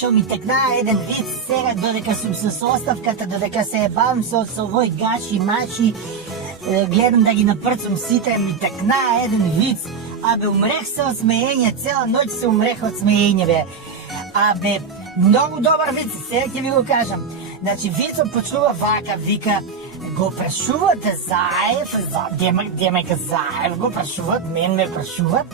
што ми текна еден виц сега, додека сум со составката, додека се ебавам со овој гаши, мачи, гледам да ги напрцам сите, ми текна еден виц, абе умрех се од смеење, цела ноќ се умрех од смеење, бе. Абе, многу добар виц, сега ќе ви го кажам. Значи, вицот почнува вака, вика, го прашувате Заев, Демека Заев го прашуват, мен ме прашуват,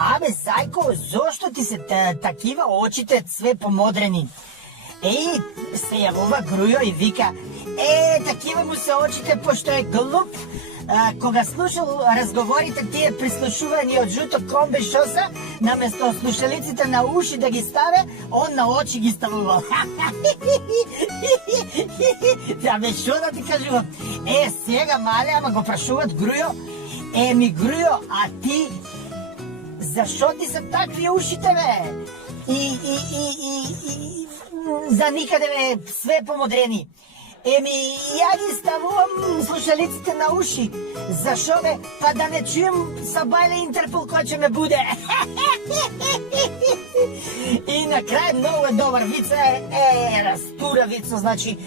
абе, Зајко, зошто ти се такива очите све помодрени? Се јавува Грујо и вика, такива му се очите, пошто е глуп. Кога слушал разговорите тие прислушувани од жуто комбе шоса, наместо слушалиците на уши да ги ставе, он на очи ги ставувал. Абе, шо да ти кажувам? Сега мале, ама го прашуват Грујо. Ми Грујо, а ти зашо ти се такви ушите, бе? За никаде, бе, све помодрени. Ја ги ставувам слушалиците на уши. Зашо, бе? Па да не чуjem са Бајле Интерпол кој ќе ме буде. И на крај многу е добар вица, растура вица, значи,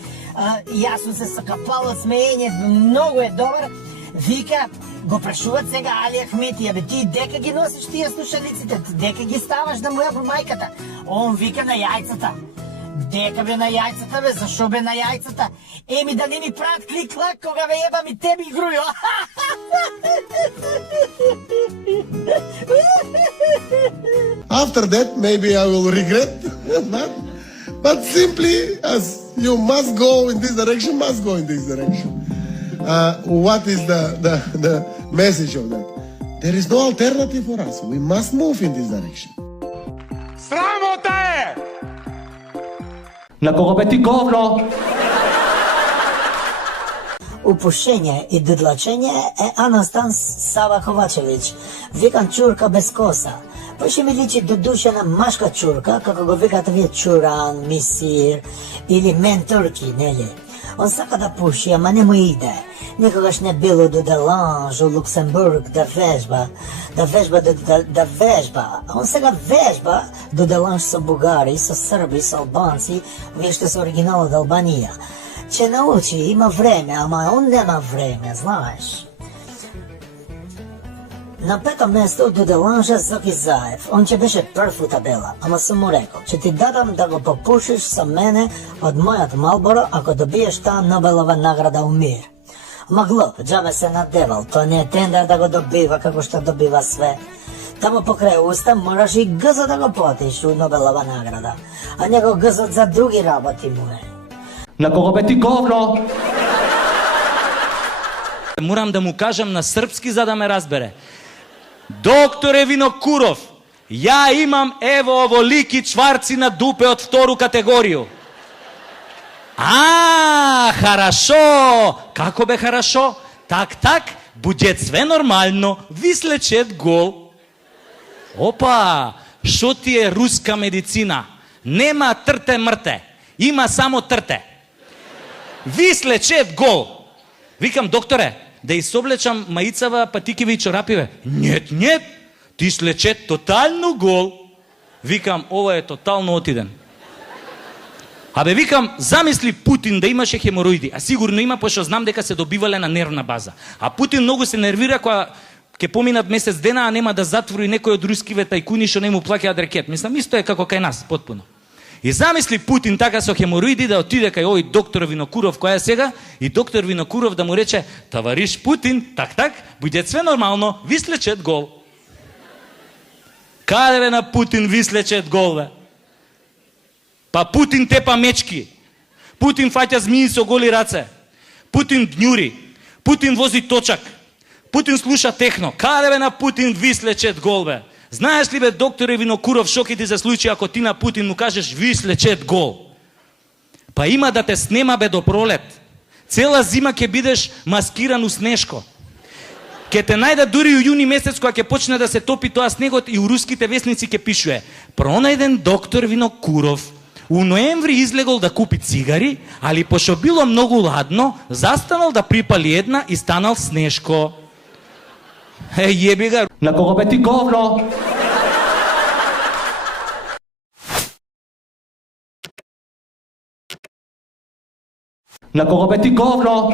јас сум се сакапал од смеење, многу е добар. Вика, го прашуват сега Али Ахмети, абе ти дека ги носиш тие слушалиците, дека ги ставаш да му ја мајката? Он вика на јајцата. Дека бе на јајцата, бе, зашо бе на јајцата? Да не ми прават клик-клак кога ве ебам и тебе, Грујо. After that, maybe I will regret, but simply as you must go in this direction, must go in this direction. What is the message of that? There is no alternative for us. We must move in this direction. Срамота е! На кого бе ти говно? Упушење и дудлачење е Анастан Саваховачевиќ, викан чурка без коса. Поше ми личи до душена машка чурка, како го викате вие чуран, мисир или ментурки, нели? Он сака да пуши, ама не му иде. Никогаш не било до Деланж, у Луксембург, да вежба. А он сега вежба до Деланж со бугари, со срби, со албанци, вие што се оригинал од Албанија. Че научи, има време, ама он нема време, знаеш. На пето место до Деланжа Зоки Заев. Он ќе беше прв у табела, ама сум му рекол, че ти дадам да го попушиш со мене од мојот Малборо ако добиеш таа Нобелова награда у мир. Ама глуп, џабе се надевал, тоа не е тендер да го добива како што добива све. Тамо покрај уста мораш и гзот да го платиш у Нобелова награда, а него гзот за други работи му е. На кого бе ти говно? Морам да му кажам на српски за да ме разбере. Докторе Винокуров, ја имам ево оволики чварци на дупе од втору категорију. Харашо! Како бе харашо? Так, будет све нормално, ви слечет гол. Опа, шо ти е руска медицина? Нема трте мрте, има само трте. Ви слечет гол. Викам, докторе, да изоблечам маицава, патикиви и чорапиве. Нет, ти слечет тотално гол. Викам, ова е тотално отиден. Абе, викам, замисли Путин да имаше хемороиди, а сигурно има, пошто знам дека се добивале на нервна база. А Путин многу се нервира кога ќе поминат месец дена, а нема да затвори некој од рускиве тајкуни што не му плаќаат рекет. Мислам, исто е како кај нас, потпуно. И замисли Путин така со хемороиди да отиде кај овој доктор Винокуров, која е сега, и доктор Винокуров да му рече, тавариш Путин, так, буде све нормално, ви слечет гол. Каде бе на Путин ви слечет гол, бе? Па Путин тепа мечки, Путин фаќа змии со голи раце, Путин дњури, Путин вози точак, Путин слуша техно. Каде бе на Путин ви слечет гол, бе? Знаеш ли, бе, докторе Винокуров, шо ќе ти се случи ако ти на Путин му кажеш ви слечет гол? Па има да те снема, бе, до пролет. Цела зима ќе бидеш маскиран у снешко. Ке те најдат дури у јуни месец кога ќе почне да се топи тоа снегот и у руските весници ќе пишуе: пронајден доктор Винокуров. У ноември излегол да купи цигари, али пошто било многу ладно, застанал да припали една и станал снешко. Јеби ga. На кого бе ти говно? На кого бе ти говно?